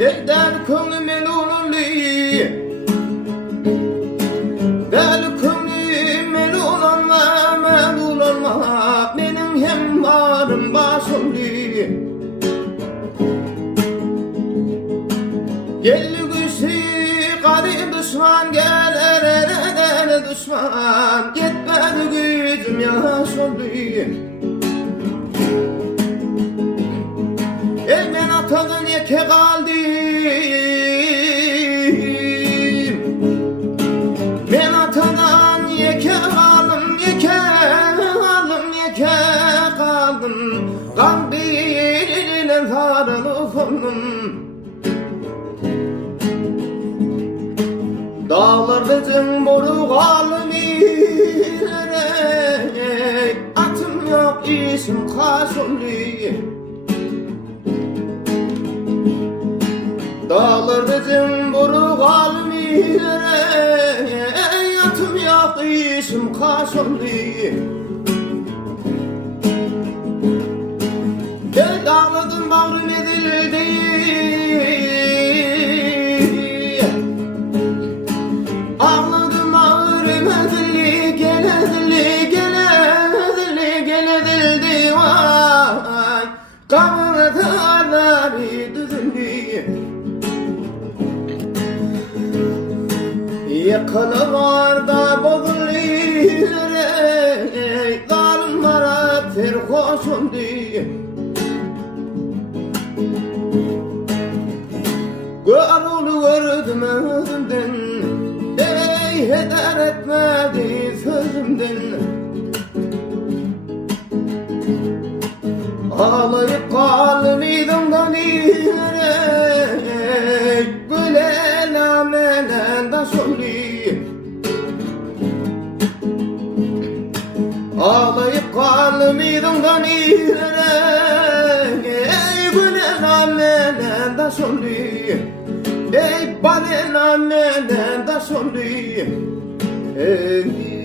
Deli könlümün ululi, deli könlümün ulanma, melul olma, benim hem varım başımli. Gelli güçlü garip düşman gelir eder düşman, yetmedi gücüm yaş oldu. Ben atadan yeke kaldım, ben atadan yeke kaldım, yeke kaldım, yeke kaldım. Kalbiyle sarılıp oldum. Dağlarda cımburu kalım ilerek, atım yok işim kaşolli. Dağlarda cımburu kalım ilerek, atım yok işim kaşolli. Dağladım bağrım edildi, ağladım ağrım edildi, geledildi, vay. Kamına tarları düzüldü. Yakalarlarda bozulur, zalimlara terhoş oldu. Görünü gördüm özümden, ey heder etmedi sözümden. Ağlayıp kaldım idimden ilerek, böyle namelen taş oldu. Ağlayıp kaldım idimden ilerek, böyle namelen taş oldu. Ey bana namelen taş oldu. Ey